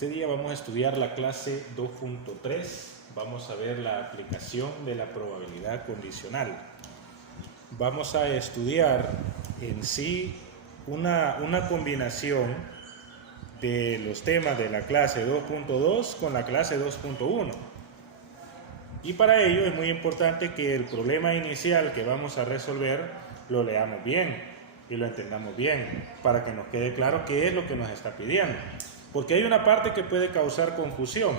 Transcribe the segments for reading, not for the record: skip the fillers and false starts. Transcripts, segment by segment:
Este día vamos a estudiar la clase 2.3. Vamos a ver la aplicación de la probabilidad condicional. Vamos a estudiar en sí una combinación de los temas de la clase 2.2 con la clase 2.1. Y para ello es muy importante que el problema inicial que vamos a resolver lo leamos bien y lo entendamos bien, para que nos quede claro qué es lo que nos está pidiendo. Porque hay una parte que puede causar confusión.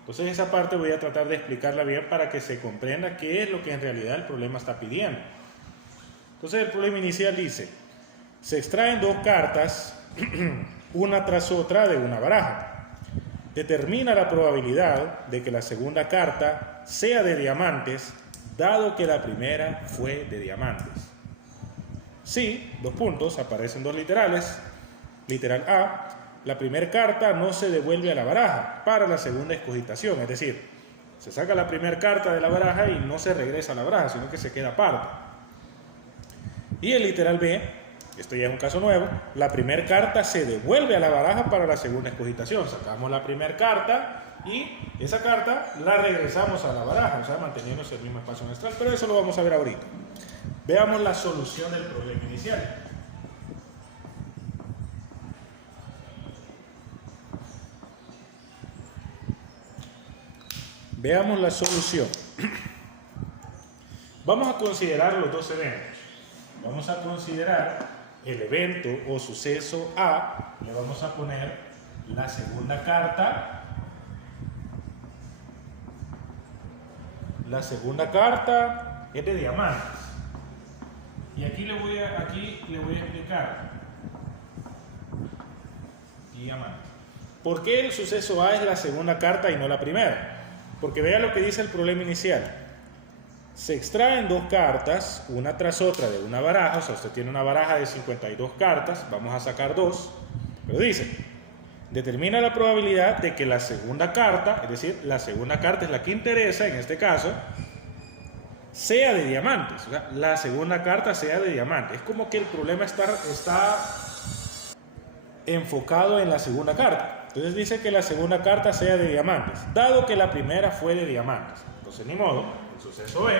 Entonces esa parte voy a tratar de explicarla bien para que se comprenda qué es lo que en realidad el problema está pidiendo. Entonces el problema inicial dice: se extraen dos cartas, una tras otra de una baraja. Determina la probabilidad de que la segunda carta sea de diamantes, dado que la primera fue de diamantes. Si, aparecen dos literales. Literal A: la primera carta no se devuelve a la baraja para la segunda escogitación, es decir, se saca la primera carta de la baraja y no se regresa a la baraja, sino que se queda aparte. Y el literal B, esto ya es un caso nuevo: la primera carta se devuelve a la baraja para la segunda escogitación. Sacamos la primera carta y esa carta la regresamos a la baraja, o sea, manteniéndose el mismo espacio menstrual, pero eso lo vamos a ver ahorita. Veamos la solución del problema inicial. Veamos la solución. Vamos a considerar los dos eventos. Vamos a considerar el evento o suceso A. Le vamos a poner la segunda carta. La segunda carta es de diamantes. Y aquí le voy a explicar. Diamantes. ¿Por qué el suceso A es la segunda carta y no la primera? Porque vea lo que dice el problema inicial. Se extraen dos cartas, una tras otra de una baraja. O sea, usted tiene una baraja de 52 cartas, vamos a sacar dos. Pero dice: determina la probabilidad de que la segunda carta, es decir, la segunda carta es la que interesa en este caso, sea de diamantes. O sea, la segunda carta sea de diamantes. Es como que el problema está enfocado en la segunda carta. Entonces dice que la segunda carta sea de diamantes, dado que la primera fue de diamantes. Entonces, ni modo, el suceso B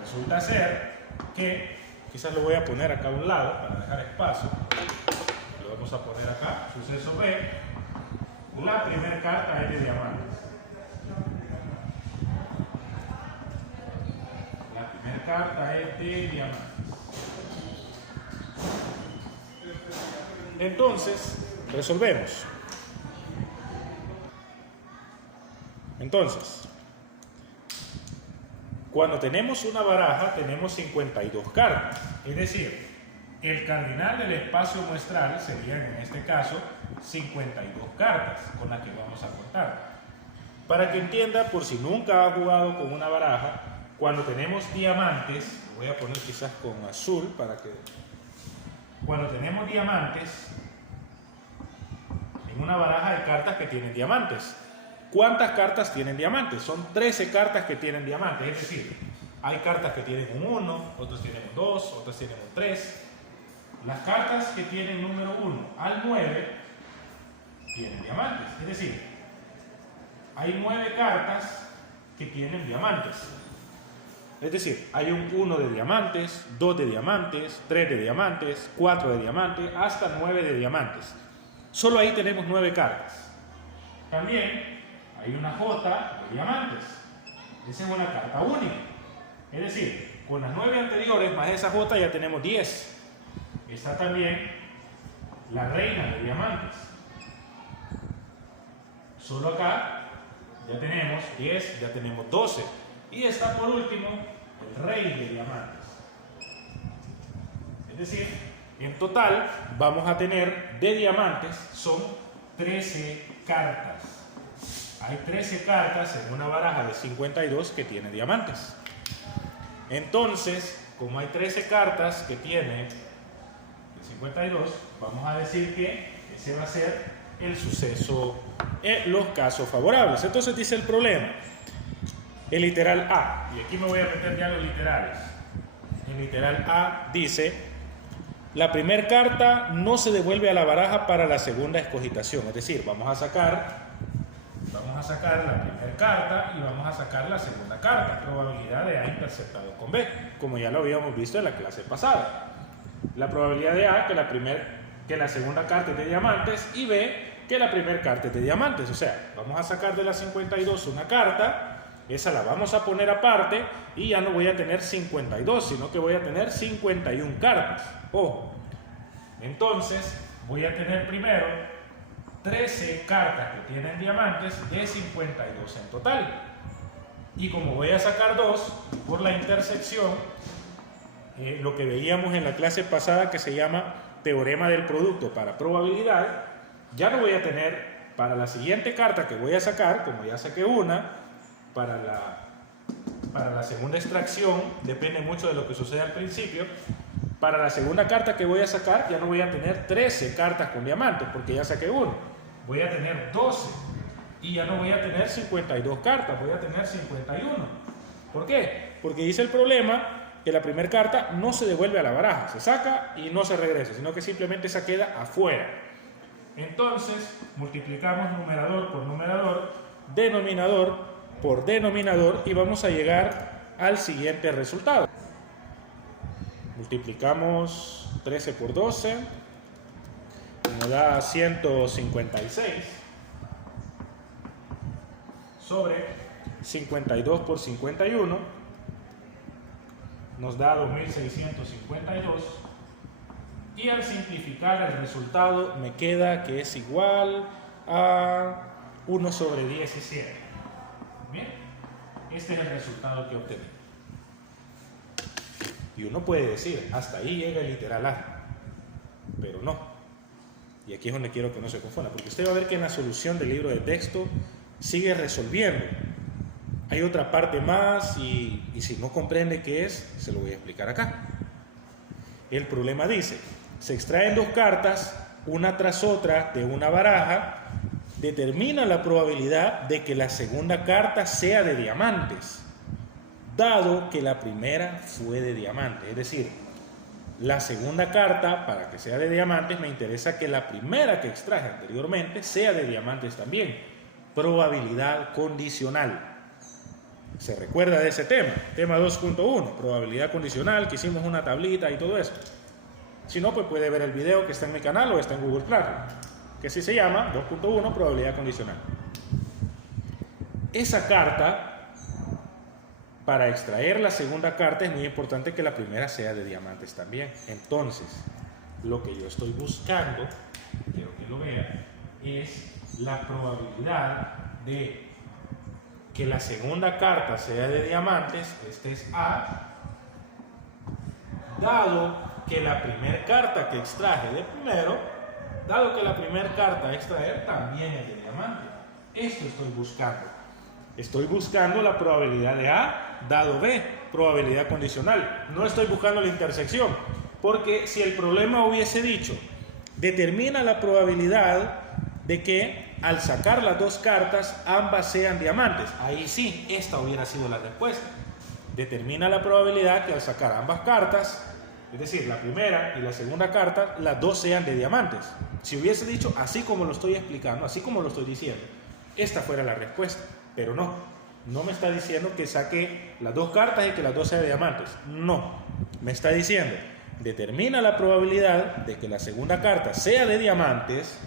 resulta ser que, quizás lo voy a poner acá a un lado para dejar espacio. Lo vamos a poner acá. Suceso B: la primera carta es de diamantes. La primera carta es de diamantes. Entonces, resolvemos. Entonces, cuando tenemos una baraja, tenemos 52 cartas. Es decir, el cardinal del espacio muestral serían, en este caso, 52 cartas con las que vamos a contar. Para que entienda, por si nunca ha jugado con una baraja, cuando tenemos diamantes, lo voy a poner quizás con azul para que... Cuando tenemos diamantes, en una baraja de cartas que tienen diamantes. ¿Cuántas cartas tienen diamantes? Son 13 cartas que tienen diamantes, es decir, hay cartas que tienen un 1, otras tienen un 2, otras tienen un 3. Las cartas que tienen número 1 al 9 tienen diamantes, es decir, hay 9 cartas que tienen diamantes. Es decir, hay un 1 de diamantes, 2 de diamantes, 3 de diamantes, 4 de diamantes, hasta 9 de diamantes. Solo ahí tenemos 9 cartas. También hay una J de diamantes. Esa es una carta única. Es decir, con las 9 anteriores más esa J ya tenemos 10. Está también la reina de diamantes. Solo acá ya tenemos 10, ya tenemos 12. Y está por último el rey de diamantes. Es decir, en total vamos a tener de diamantes son 13 cartas. Hay 13 cartas en una baraja de 52 que tiene diamantes. Entonces, como hay 13 cartas que tiene de 52, vamos a decir que ese va a ser el suceso en los casos favorables. Entonces dice el problema: el literal A, y aquí me voy a meter ya los literales. El literal A dice: la primera carta no se devuelve a la baraja para la segunda escogitación. Es decir, vamos a sacar la primera carta y vamos a sacar la segunda carta. Probabilidad de A interceptado con B, como ya lo habíamos visto en la clase pasada. La probabilidad de A que la segunda carta es de diamantes y B que la primera carta es de diamantes. O sea, vamos a sacar de la 52 una carta, esa la vamos a poner aparte y ya no voy a tener 52, sino que voy a tener 51 cartas. Ojo, entonces voy a tener primero 13 cartas que tienen diamantes de 52 en total. Y como voy a sacar 2 por la intersección, lo que veíamos en la clase pasada que se llama teorema del producto para probabilidad, ya no voy a tener para la siguiente carta que voy a sacar, como ya saqué una, para la segunda extracción, depende mucho de lo que suceda al principio, para la segunda carta que voy a sacar ya no voy a tener 13 cartas con diamantes porque ya saqué uno, voy a tener 12 y ya no voy a tener 52 cartas, voy a tener 51. ¿Por qué? Porque dice el problema que la primera carta no se devuelve a la baraja, se saca y no se regresa, sino que simplemente se queda afuera. Entonces multiplicamos numerador por numerador, denominador por denominador y vamos a llegar al siguiente resultado. Multiplicamos 13 por 12, nos da 156 sobre 52 por 51, nos da 2652 y al simplificar el resultado me queda que es igual a 1 sobre 17. Bien, este es el resultado que obtenemos. Y uno puede decir, hasta ahí llega el literal A, pero no. Y aquí es donde quiero que no se confunda, porque usted va a ver que en la solución del libro de texto sigue resolviendo. Hay otra parte más y si no comprende qué es, se lo voy a explicar acá. El problema dice, se extraen 2 cartas, una tras otra, de una baraja, determina la probabilidad de que la segunda carta sea de diamantes, dado que la primera fue de diamantes. Es decir, la segunda carta, para que sea de diamantes, me interesa que la primera que extraje anteriormente sea de diamantes también. Probabilidad condicional. ¿Se recuerda de ese tema? Tema 2.1, probabilidad condicional, que hicimos una tablita y todo eso. Si no, pues puede ver el video que está en mi canal o está en Google Classroom, que así se llama, 2.1, probabilidad condicional. Esa carta, para extraer la segunda carta, es muy importante que la primera sea de diamantes también. Entonces, lo que yo estoy buscando, quiero que lo vean, es la probabilidad de que la segunda carta sea de diamantes, este es A, dado que la primera carta que extraje de primero, dado que la primera carta a extraer también es de diamante. Esto estoy buscando. Estoy buscando la probabilidad de A dado B, probabilidad condicional. No estoy buscando la intersección, porque si el problema hubiese dicho, determina la probabilidad de que al sacar las 2 cartas ambas sean diamantes, ahí sí, esta hubiera sido la respuesta. Determina la probabilidad que al sacar ambas cartas, es decir, la primera y la segunda carta, las 2 sean de diamantes. Si hubiese dicho así como lo estoy explicando, así como lo estoy diciendo, esta fuera la respuesta, pero no me está diciendo que saque las 2 cartas y que las 2 sean de diamantes, no, me está diciendo, determina la probabilidad de que la segunda carta sea de diamantes,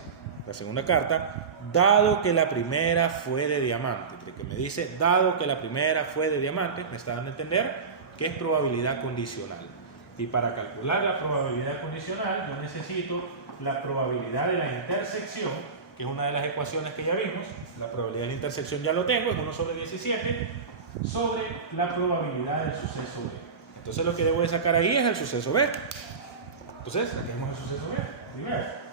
la segunda carta, dado que la primera fue de diamantes. De que me dice, dado que la primera fue de diamantes, me está dando a entender que es probabilidad condicional. Y para calcular la probabilidad condicional, yo necesito la probabilidad de la intersección, que es una de las ecuaciones que ya vimos. La probabilidad de la intersección ya lo tengo, es 1 sobre 17, sobre la probabilidad del suceso B. Entonces lo que debo de sacar ahí es el suceso B. Entonces, saquemos el suceso B primero.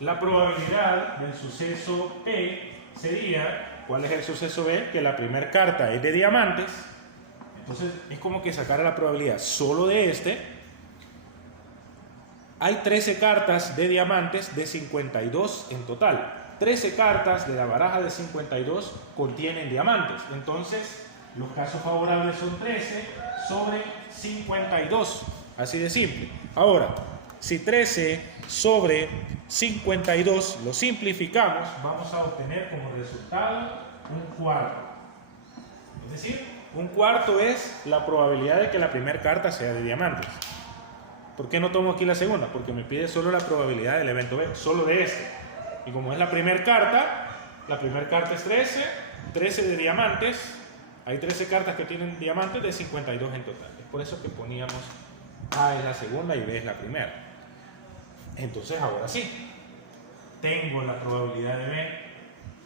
La probabilidad del suceso P sería, ¿cuál es el suceso B? Que la primera carta es de diamantes. Entonces es como que sacara la probabilidad solo de este. Hay 13 cartas de diamantes de 52 en total. 13 cartas de la baraja de 52 contienen diamantes. Entonces los casos favorables son 13 sobre 52. Así de simple. Ahora, si 13 sobre 52 lo simplificamos, vamos a obtener como resultado un cuarto. Es decir, un cuarto es la probabilidad de que la primera carta sea de diamantes. ¿Por qué no tomo aquí la segunda? Porque me pide solo la probabilidad del evento B, solo de este. Y como es la primera carta es 13, 13 de diamantes. Hay 13 cartas que tienen diamantes de 52 en total. Es por eso que poníamos A es la segunda y B es la primera. Entonces ahora sí, tengo la probabilidad de B,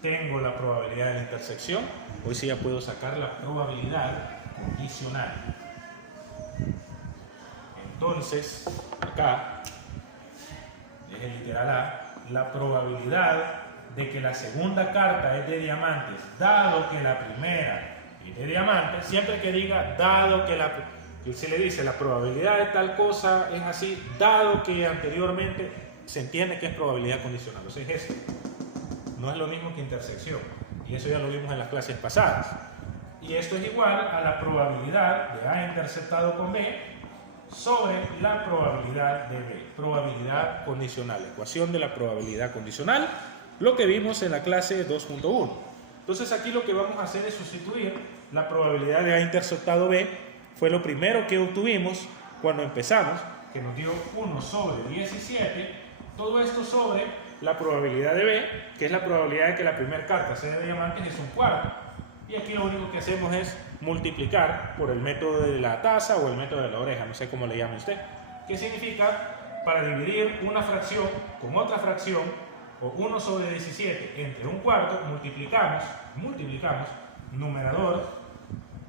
tengo la probabilidad de la intersección. Hoy sí ya puedo sacar la probabilidad condicional. Entonces, acá, es el literal A, la probabilidad de que la segunda carta es de diamantes, dado que la primera es de diamantes, siempre que diga dado que se le dice la probabilidad de tal cosa es así, dado que anteriormente se entiende que es probabilidad condicional. O sea, es esto. No es lo mismo que intersección. Y eso ya lo vimos en las clases pasadas. Y esto es igual a la probabilidad de A interceptado con B sobre la probabilidad de B. Probabilidad condicional. Ecuación de la probabilidad condicional. Lo que vimos en la clase 2.1. Entonces aquí lo que vamos a hacer es sustituir la probabilidad de A interceptado B. Fue lo primero que obtuvimos cuando empezamos, que nos dio 1 sobre 17. Todo esto sobre la probabilidad de B, que es la probabilidad de que la primera carta sea de diamantes, es un cuarto. Y aquí lo único que hacemos es multiplicar por el método de la taza o el método de la oreja, no sé cómo le llame usted. ¿Qué significa? Para dividir una fracción con otra fracción, o 1 sobre 17 entre un cuarto, multiplicamos numerador,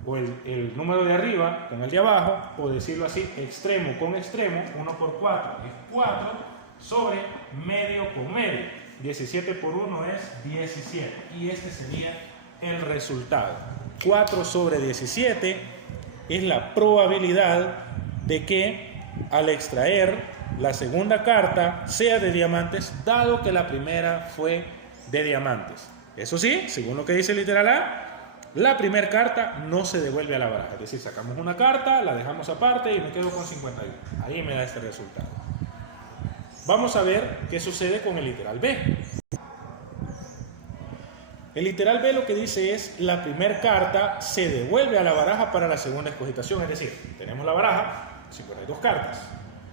o el número de arriba con el de abajo, o decirlo así, extremo con extremo, 1 por 4 es 4, sobre medio con medio. 17 por 1 es 17. Y este sería el resultado. 4 sobre 17 es la probabilidad de que al extraer la segunda carta sea de diamantes, dado que la primera fue de diamantes. Eso sí, según lo que dice el literal A, la primera carta no se devuelve a la baraja. Es decir, sacamos una carta, la dejamos aparte y me quedo con 51. Ahí me da este resultado. Vamos a ver qué sucede con el literal B. El literal B lo que dice es la primera carta se devuelve a la baraja para la segunda excogitación. Es decir, tenemos la baraja, 52 cartas.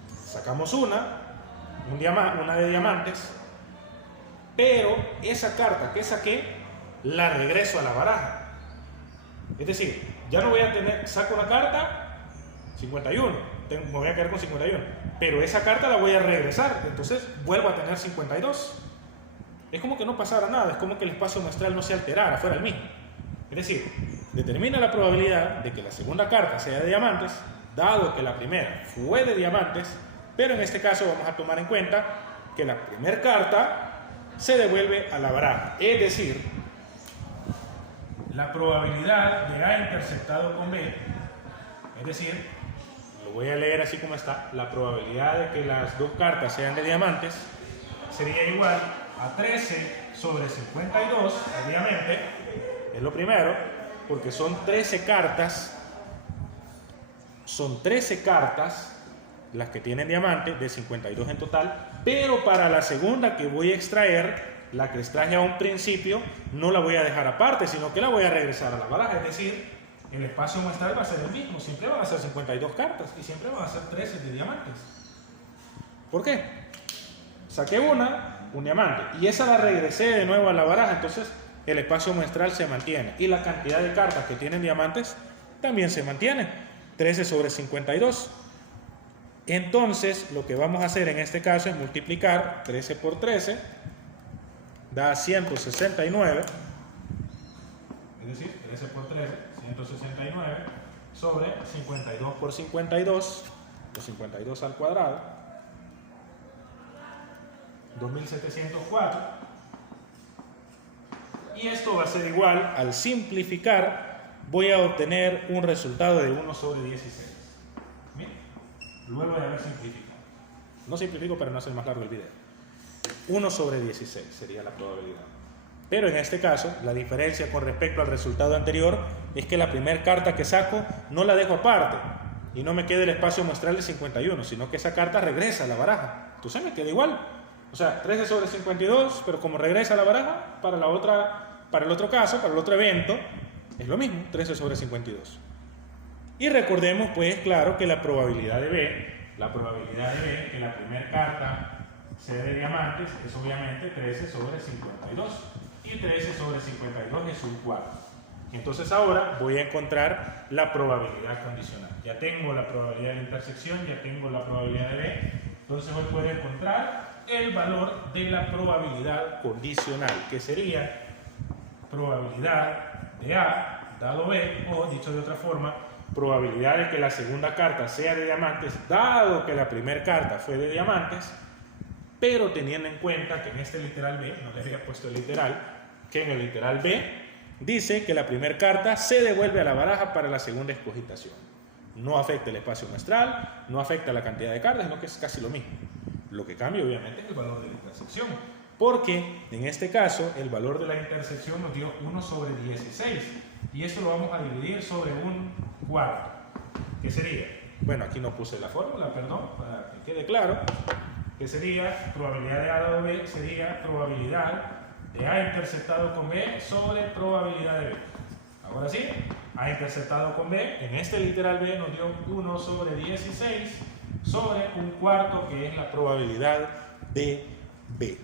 Sacamos una de diamantes, pero esa carta que saqué la regreso a la baraja. Es decir, ya no voy a tener, saco una carta, 51, me voy a quedar con 51, pero esa carta la voy a regresar, entonces vuelvo a tener 52. Es como que no pasara nada, es como que el espacio muestral no se alterara, fuera el mismo. Es decir, determina la probabilidad de que la segunda carta sea de diamantes, dado que la primera fue de diamantes, pero en este caso vamos a tomar en cuenta que la primera carta se devuelve a la baraja. Es decir, la probabilidad de A interceptado con B, es decir, lo voy a leer así como está, la probabilidad de que las dos cartas sean de diamantes sería igual a 13 sobre 52, obviamente, es lo primero, porque son 13 cartas las que tienen diamante, de 52 en total, pero para la segunda que voy a extraer, la que extraje a un principio, no la voy a dejar aparte, sino que la voy a regresar a la baraja, es decir, el espacio muestral va a ser el mismo, siempre van a ser 52 cartas y siempre van a ser 13 de diamantes. ¿Por qué? Saqué un diamante, y esa la regresé de nuevo a la baraja, entonces el espacio muestral se mantiene, y la cantidad de cartas que tienen diamantes también se mantiene, 13 sobre 52. Entonces, lo que vamos a hacer en este caso es multiplicar 13 por 13, da 169, es decir, 13 por 13, 169, sobre 52 por 52, o 52 al cuadrado, 2704, y esto va a ser igual, al simplificar, voy a obtener un resultado de 1 sobre 16. Miren, luego de haber simplificado. No simplifico para no hacer más largo el video. 1 sobre 16 sería la probabilidad. Pero en este caso, la diferencia con respecto al resultado anterior es que la primera carta que saco no la dejo aparte, y no me quede el espacio muestral de 51, sino que esa carta regresa a la baraja. Entonces me queda igual. O sea, 13 sobre 52, pero como regresa a la baraja, para el otro caso, para el otro evento, es lo mismo, 13 sobre 52. Y recordemos, pues, claro, que la probabilidad de B que la primera carta sea de diamantes es obviamente 13 sobre 52. Y 13 sobre 52 es un cuarto. Entonces ahora voy a encontrar la probabilidad condicional. Ya tengo la probabilidad de intersección, ya tengo la probabilidad de B. Entonces hoy puedo encontrar el valor de la probabilidad condicional, que sería probabilidad de A dado B, o dicho de otra forma, probabilidad de que la segunda carta sea de diamantes, dado que la primera carta fue de diamantes, pero teniendo en cuenta que en este literal B, no le había puesto el literal, que en el literal B dice que la primera carta se devuelve a la baraja para la segunda escogitación. No afecta el espacio muestral, no afecta la cantidad de cartas, sino que es casi lo mismo. Lo que cambia obviamente es el valor de la intersección, porque en este caso el valor de la intersección nos dio 1 sobre 16, y esto lo vamos a dividir sobre un cuarto, que sería, bueno, aquí no puse la fórmula, perdón, para que quede claro, que sería probabilidad de A dado B, sería probabilidad de A interceptado con B sobre probabilidad de B. Ahora sí, A interceptado con B, en este literal B nos dio 1 sobre 16 sobre un cuarto, que es la probabilidad de B.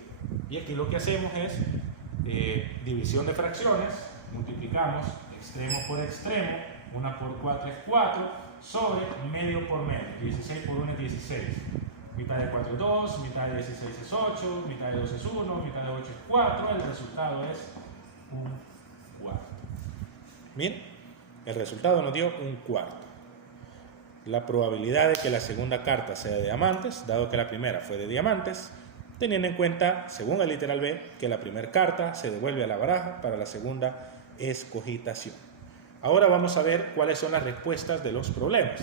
Y aquí lo que hacemos es división de fracciones, multiplicamos extremo por extremo, 1 por 4 es 4, sobre medio por medio, 16 por 1 es 16. Mitad de 4 es 2, mitad de 16 es 8, mitad de 2 es 1, mitad de 8 es 4, el resultado es un cuarto. Bien, el resultado nos dio un cuarto. La probabilidad de que la segunda carta sea de diamantes, dado que la primera fue de diamantes, teniendo en cuenta, según el literal B, que la primera carta se devuelve a la baraja para la segunda escogitación. Ahora vamos a ver cuáles son las respuestas de los problemas.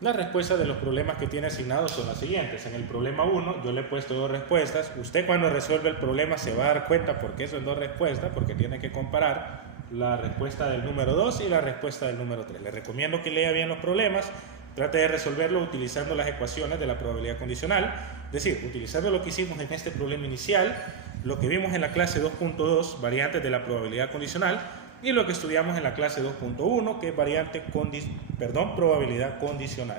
Las respuestas de los problemas que tiene asignados son las siguientes. En el problema 1 yo le he puesto 2 respuestas. Usted cuando resuelve el problema se va a dar cuenta por qué son 2 respuestas, porque tiene que comparar la respuesta del número 2 y la respuesta del número 3. Le recomiendo que lea bien los problemas, trate de resolverlo utilizando las ecuaciones de la probabilidad condicional, es decir, utilizando lo que hicimos en este problema inicial, lo que vimos en la clase 2.2, variantes de la probabilidad condicional, y lo que estudiamos en la clase 2.1, que es probabilidad condicional.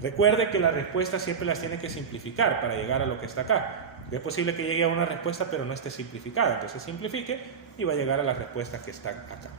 Recuerde que las respuestas siempre las tiene que simplificar para llegar a lo que está acá. Es posible que llegue a una respuesta pero no esté simplificada, entonces simplifique y va a llegar a las respuestas que están acá.